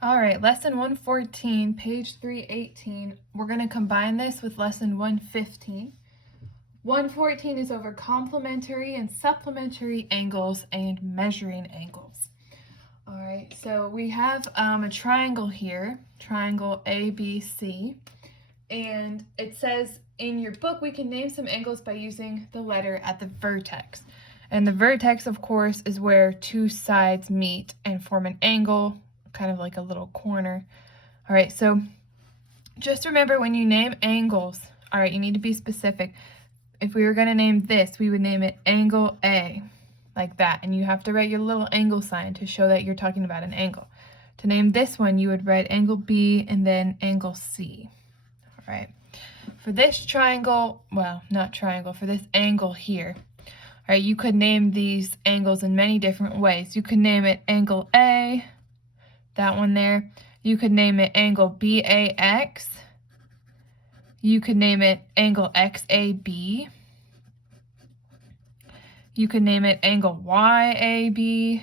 All right, lesson 114, page 318. We're going to combine this with lesson 115. 114 is over complementary and supplementary angles and measuring angles. All right, so we have a triangle here, triangle ABC, and it says in your book we can name some angles by using the letter at the vertex. And the vertex, of course, is where two sides meet and form an angle, kind of like a little corner. All right, so just remember when you name angles, all right, you need to be specific. If we were going to name this, we would name it angle A, like that. And you have to write your little angle sign to show that you're talking about an angle. To name this one, you would write angle B and then angle C. All right. For this triangle, well, not triangle, for this angle here, all right, you could name these angles in many different ways. You could name it angle A, that one there. You could name it angle BAX. You could name it angle XAB. You could name it angle YAB.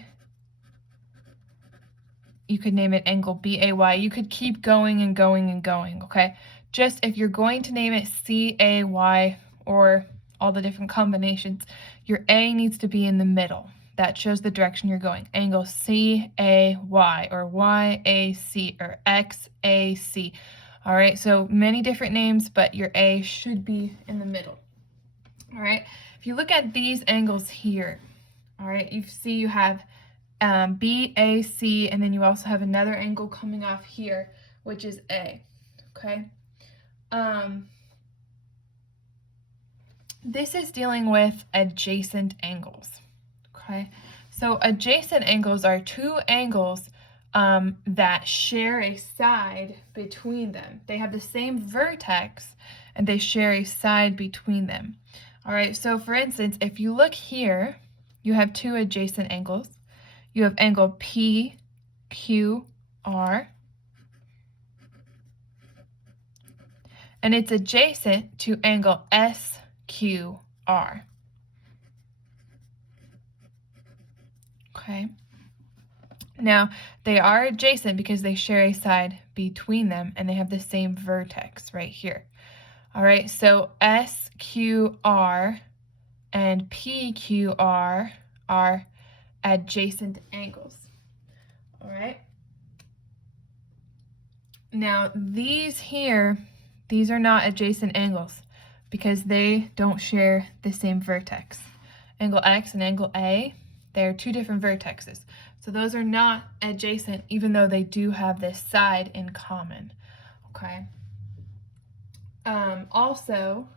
You could name it angle BAY. You could keep going and going and going, okay? Just if you're going to name it CAY or all the different combinations, your A needs to be in the middle. That shows the direction you're going. Angle CAY or YAC or XAC. All right, so many different names, but your A should be in the middle. All right, if you look at these angles here, all right, you see you have BAC, and then you also have another angle coming off here, which is A, okay? This is dealing with adjacent angles, okay? So adjacent angles are two angles that share a side between them. They have the same vertex, and they share a side between them. All right, so for instance, if you look here, you have two adjacent angles. You have angle PQR, and it's adjacent to angle SQR. Okay. Now, they are adjacent because they share a side between them, and they have the same vertex right here. All right, so SQR and PQR are adjacent angles. All right. Now, these here, these are not adjacent angles because they don't share the same vertex. Angle X and angle A, they're two different vertexes. So those are not adjacent, even though they do have this side in common, okay? Also,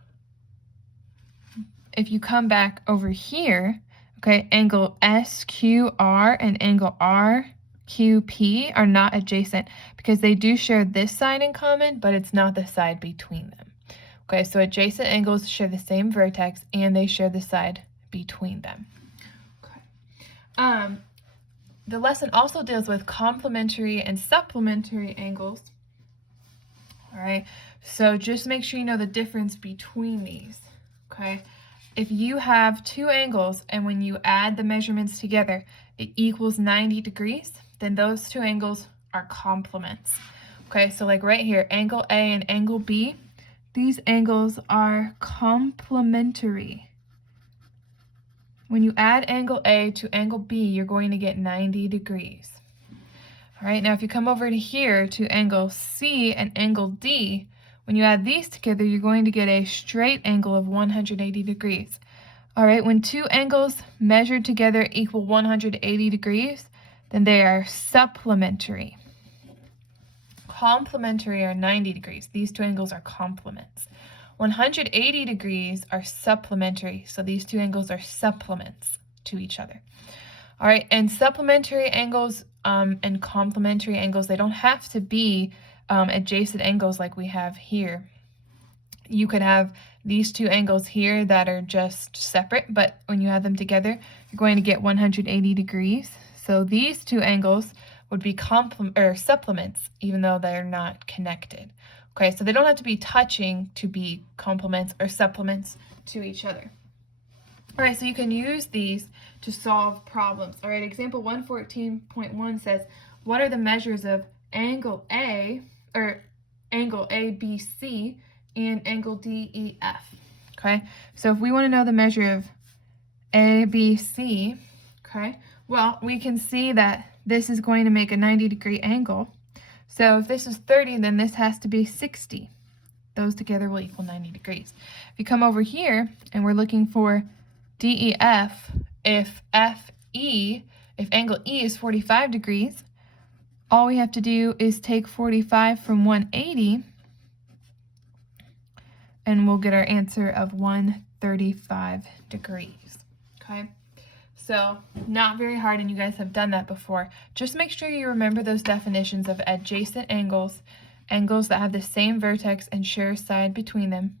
if you come back over here, okay, angle SQR and angle RQP are not adjacent because they do share this side in common, but it's not the side between them. Okay, so adjacent angles share the same vertex and they share the side between them. Okay. The lesson also deals with complementary and supplementary angles. All right, so just make sure you know the difference between these, okay? If you have two angles and when you add the measurements together, it equals 90 degrees, then those two angles are complements. Okay, so like right here, angle A and angle B, these angles are complementary. When you add angle A to angle B, you're going to get 90 degrees. All right, now if you come over to here to angle C and angle D, when you add these together, you're going to get a straight angle of 180 degrees. All right, when two angles measured together equal 180 degrees, then they are supplementary. Complementary are 90 degrees. These two angles are complements. 180 degrees are supplementary, so these two angles are supplements to each other. All right, and supplementary angles and complementary angles, they don't have to be adjacent angles like we have here. You could have these two angles here that are just separate, but when you add them together, you're going to get 180 degrees. So these two angles would be supplements, even though they're not connected. Okay, so they don't have to be touching to be complements or supplements to each other. All right, so you can use these to solve problems. All right, example 114.1 says, what are the measures of angle A, or angle ABC, and angle DEF. Okay, so if we want to know the measure of ABC, okay, well, we can see that this is going to make a 90-degree angle. So if this is 30, then this has to be 60. Those together will equal 90 degrees. If you come over here and we're looking for DEF, if angle E is 45 degrees, all we have to do is take 45 from 180, and we'll get our answer of 135 degrees. Okay, so not very hard, and you guys have done that before. Just make sure you remember those definitions of adjacent angles, angles that have the same vertex and share a side between them,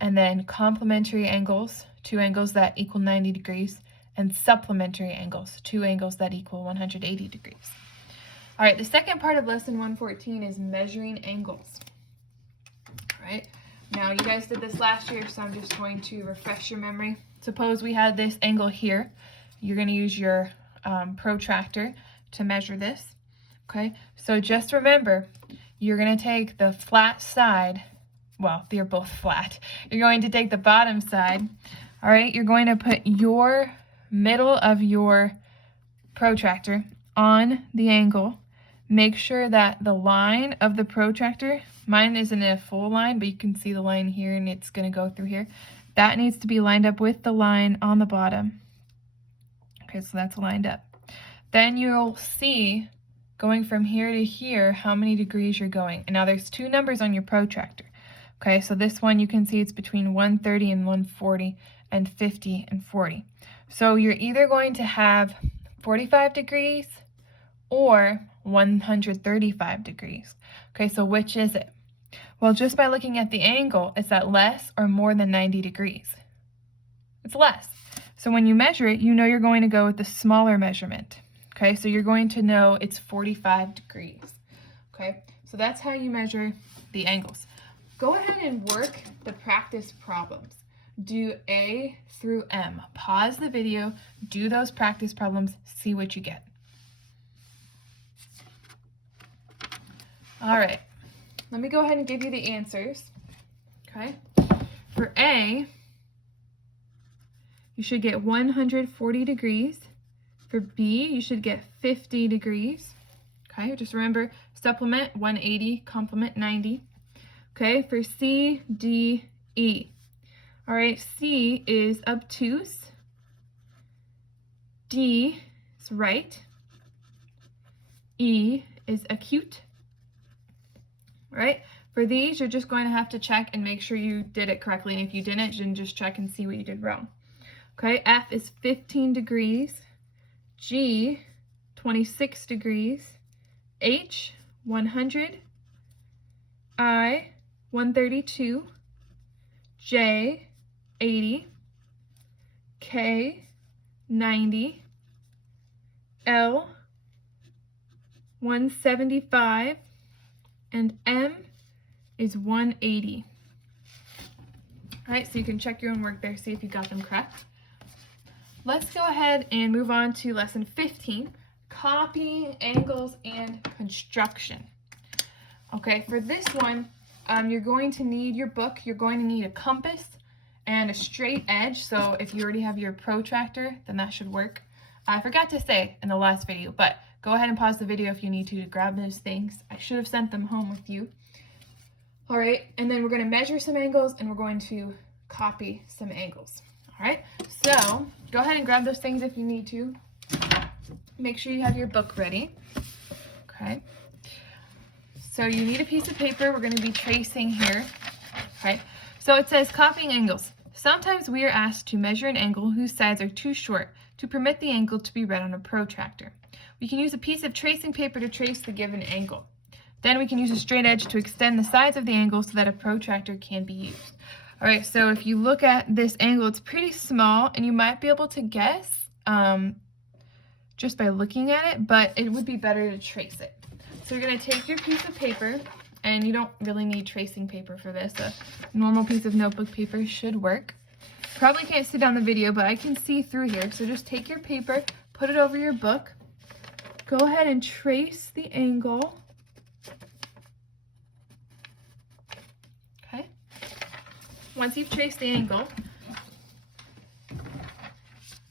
and then complementary angles, two angles that equal 90 degrees, and supplementary angles, two angles that equal 180 degrees. All right, the second part of lesson 114 is measuring angles. All right, now you guys did this last year, so I'm just going to refresh your memory. Suppose we had this angle here. You're going to use your protractor to measure this. Okay, so just remember, you're going to take the flat side. Well, they're both flat. You're going to take the bottom side. All right, you're going to put your middle of your protractor on the angle. Make sure that the line of the protractor, mine isn't a full line, but you can see the line here and it's going to go through here. That needs to be lined up with the line on the bottom. Okay, so that's lined up. Then you'll see going from here to here how many degrees you're going. And now there's two numbers on your protractor. Okay, so this one you can see it's between 130 and 140 and 50 and 40. So you're either going to have 45 degrees or 135 degrees. Okay, so which is it? Well, just by looking at the angle, is that less or more than 90 degrees? It's less. So when you measure it, you know you're going to go with the smaller measurement. Okay, so you're going to know it's 45 degrees. Okay, so that's how you measure the angles. Go ahead and work the practice problems. Do A through M. Pause the video, do those practice problems, see what you get. All right, let me go ahead and give you the answers. Okay, for A, you should get 140 degrees. For B, you should get 50 degrees. Okay, just remember, supplement 180, complement 90. Okay, for C, D, E. All right, C is obtuse. D is right. E is acute. All right, for these, you're just going to have to check and make sure you did it correctly. And if you didn't, then just check and see what you did wrong. Okay, F is 15 degrees. G, 26 degrees. H, 100. I, 132. J, 80. K, 90. L, 175. And M is 180. All right, so you can check your own work there, see if you got them correct. Let's go ahead and move on to lesson 15, copying angles and construction. Okay, for this one, you're going to need your book. You're going to need a compass and a straight edge. So if you already have your protractor, then that should work. I forgot to say in the last video, but go ahead and pause the video if you need to grab those things. I should have sent them home with you. All right, and then we're going to measure some angles and we're going to copy some angles. All right, so go ahead and grab those things if you need to. Make sure you have your book ready. Okay, so you need a piece of paper. We're going to be tracing here. Okay, so it says copying angles. Sometimes we are asked to measure an angle whose sides are too short to permit the angle to be read on a protractor. We can use a piece of tracing paper to trace the given angle. Then we can use a straight edge to extend the sides of the angle so that a protractor can be used. All right, so if you look at this angle, it's pretty small, and you might be able to guess just by looking at it, but it would be better to trace it. So you're going to take your piece of paper, and you don't really need tracing paper for this. A normal piece of notebook paper should work. Probably can't see down the video, but I can see through here. So just take your paper, put it over your book. Go ahead and trace the angle once you've traced the angle,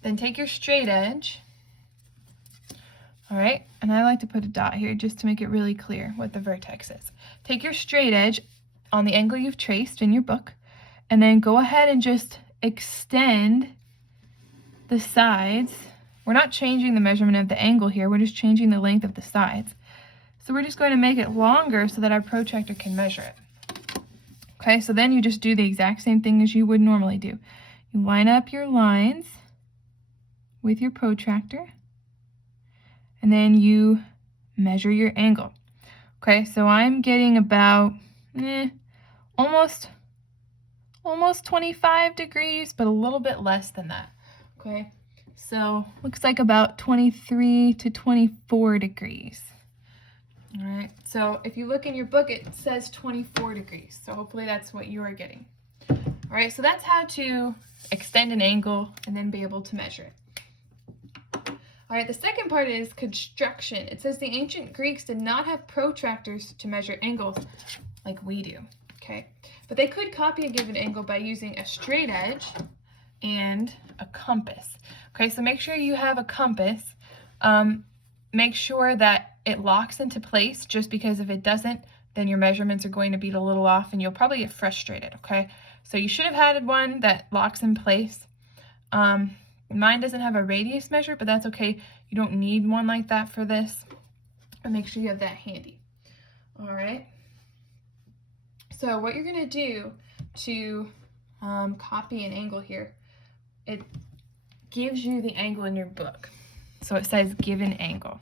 then take your straight edge. All right, and I like to put a dot here just to make it really clear what the vertex is. Take your straight edge on the angle you've traced in your book, and then go ahead and just extend the sides. We're not changing the measurement of the angle here, we're just changing the length of the sides. So we're just going to make it longer so that our protractor can measure it. Okay, so then you just do the exact same thing as you would normally do. You line up your lines with your protractor, and then you measure your angle. Okay, so I'm getting about almost 25 degrees, but a little bit less than that. Okay, so looks like about 23 to 24 degrees. All right, so if you look in your book, it says 24 degrees. So hopefully that's what you are getting. All right, so that's how to extend an angle and then be able to measure it. All right, the second part is construction. It says the ancient Greeks did not have protractors to measure angles like we do, okay? But they could copy a given angle by using a straight edge and a compass. Okay, so make sure you have a compass. Make sure that it locks into place, just because if it doesn't, then your measurements are going to be a little off and you'll probably get frustrated, okay? So you should have had one that locks in place. Mine doesn't have a radius measure, but that's okay. You don't need one like that for this. But make sure you have that handy. All right. So what you're going to do to copy an angle here, it gives you the angle in your book. So it says given angle.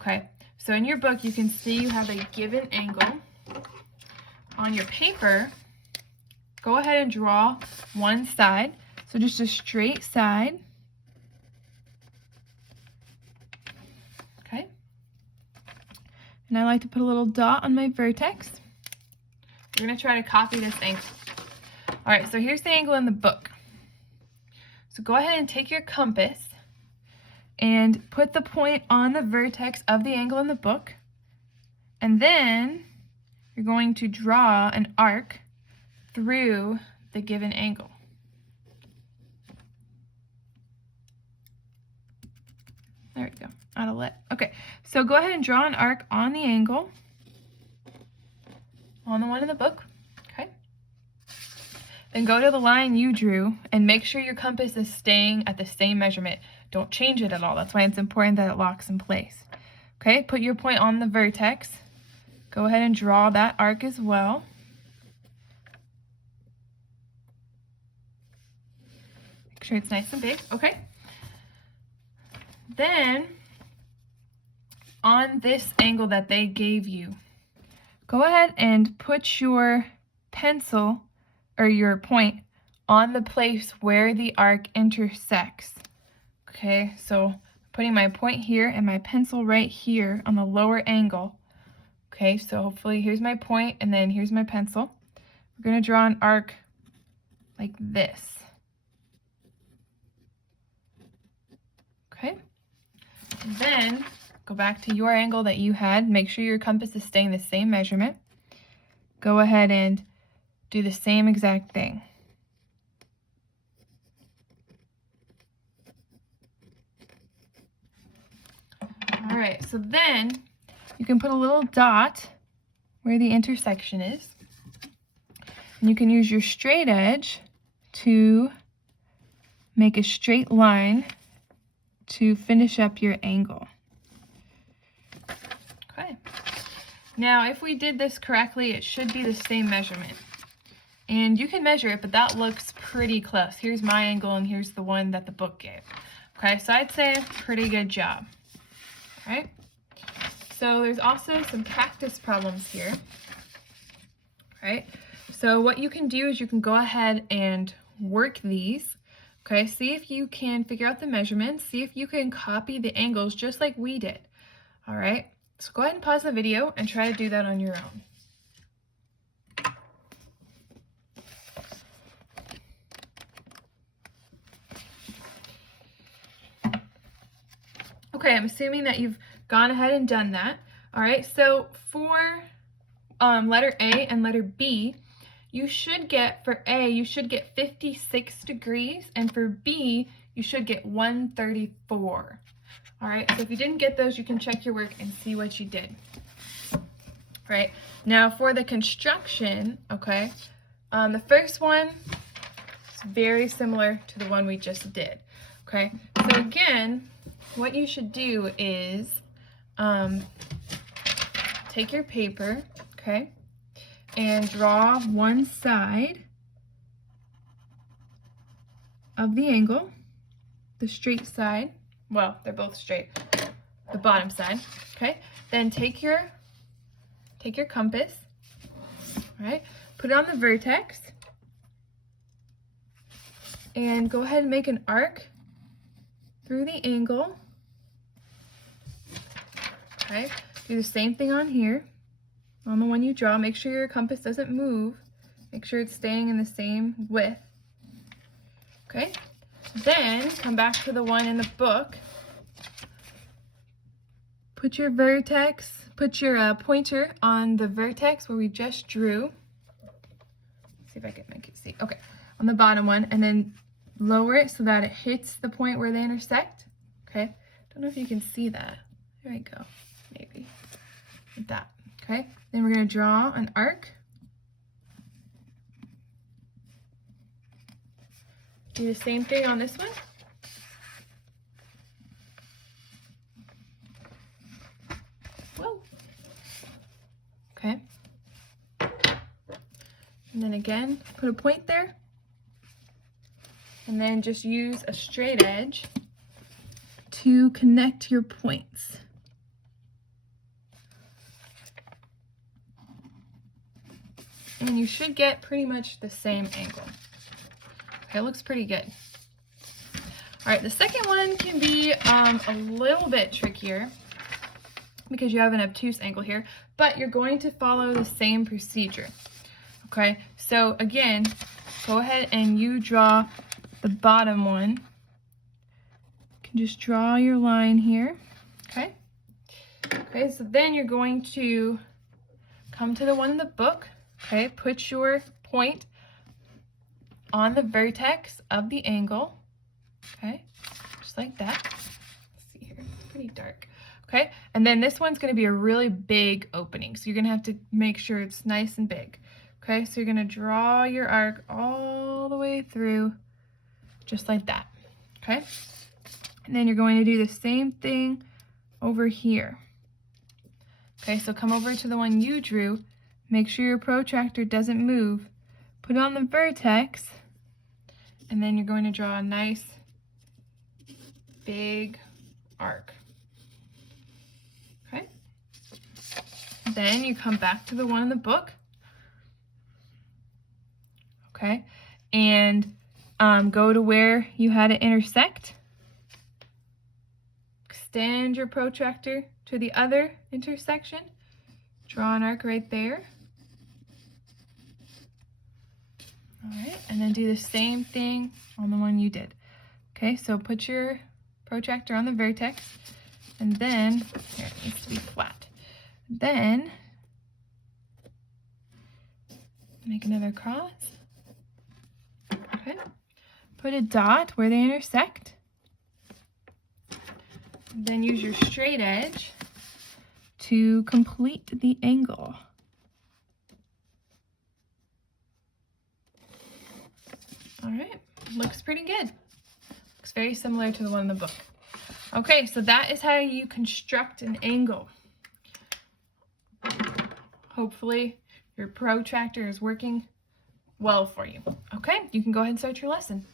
Okay. So in your book, you can see you have a given angle. On your paper, go ahead and draw one side. So just a straight side. Okay. And I like to put a little dot on my vertex. We're going to try to copy this angle. All right, so here's the angle in the book. So go ahead and take your compass and put the point on the vertex of the angle in the book. And then you're going to draw an arc through the given angle. There we go, out of lit. Okay, so go ahead and draw an arc on the angle, on the one in the book, okay? Then go to the line you drew and make sure your compass is staying at the same measurement. Don't change it at all. That's why it's important that it locks in place. Okay, put your point on the vertex. Go ahead and draw that arc as well. Make sure it's nice and big, okay? Then, on this angle that they gave you, go ahead and put your pencil or your point on the place where the arc intersects. Okay, so putting my point here and my pencil right here on the lower angle. Okay, so hopefully here's my point and then here's my pencil. We're going to draw an arc like this. Okay. And then go back to your angle that you had. Make sure your compass is staying the same measurement. Go ahead and do the same exact thing. All right, so then you can put a little dot where the intersection is. And you can use your straight edge to make a straight line to finish up your angle. Okay. Now, if we did this correctly, it should be the same measurement. And you can measure it, but that looks pretty close. Here's my angle, and here's the one that the book gave. Okay, so I'd say pretty good job. All right. So there's also some cactus problems here. All right. So what you can do is you can go ahead and work these. Okay, see if you can figure out the measurements, see if you can copy the angles just like we did. All right, so go ahead and pause the video and try to do that on your own. Okay, I'm assuming that you've gone ahead and done that. All right, so for letter A and letter B, you should get, for A, you should get 56 degrees, and for B, you should get 134. All right, so if you didn't get those, you can check your work and see what you did. Right, now for the construction, okay, the first one is very similar to the one we just did. Okay, so again, what you should do is take your paper, okay, and draw one side of the angle, the straight side. Well, they're both straight, the bottom side, okay? Then take your compass, right? Put it on the vertex and go ahead and make an arc through the angle. Okay, do the same thing on here, on the one you draw. Make sure your compass doesn't move. Make sure it's staying in the same width. Okay, then come back to the one in the book. Put your vertex, put your pointer on the vertex where we just drew. Let's see if I can make it see. Okay, on the bottom one, and then lower it so that it hits the point where they intersect. Okay, don't know if you can see that. There we go, maybe like that. Okay, then we're going to draw an arc. Do the same thing on this one. Whoa. Okay, and then again, put a point there. And then just use a straight edge to connect your points. And you should get pretty much the same angle. Okay, it looks pretty good. All right, the second one can be a little bit trickier because you have an obtuse angle here, but you're going to follow the same procedure. Okay, so again, go ahead and you draw the bottom one. You can just draw your line here. Okay. Okay, so then you're going to come to the one in the book. Okay, put your point on the vertex of the angle. Okay, just like that. Let's see here, it's pretty dark. Okay, and then this one's going to be a really big opening, so you're going to have to make sure it's nice and big. Okay, so you're going to draw your arc all the way through, just like that. Okay, and then you're going to do the same thing over here. Okay, so come over to the one you drew. Make sure your protractor doesn't move. Put it on the vertex, and then you're going to draw a nice big arc. Okay, then you come back to the one in the book. Okay, and go to where you had it intersect. Extend your protractor to the other intersection. Draw an arc right there. All right, and then do the same thing on the one you did. Okay, so put your protractor on the vertex, and then, here, it needs to be flat. Then, make another cross. Okay, put a dot where they intersect. Then use your straight edge to complete the angle. All right, looks pretty good. Looks very similar to the one in the book. Okay, so that is how you construct an angle. Hopefully your protractor is working well for you. Okay, you can go ahead and start your lesson.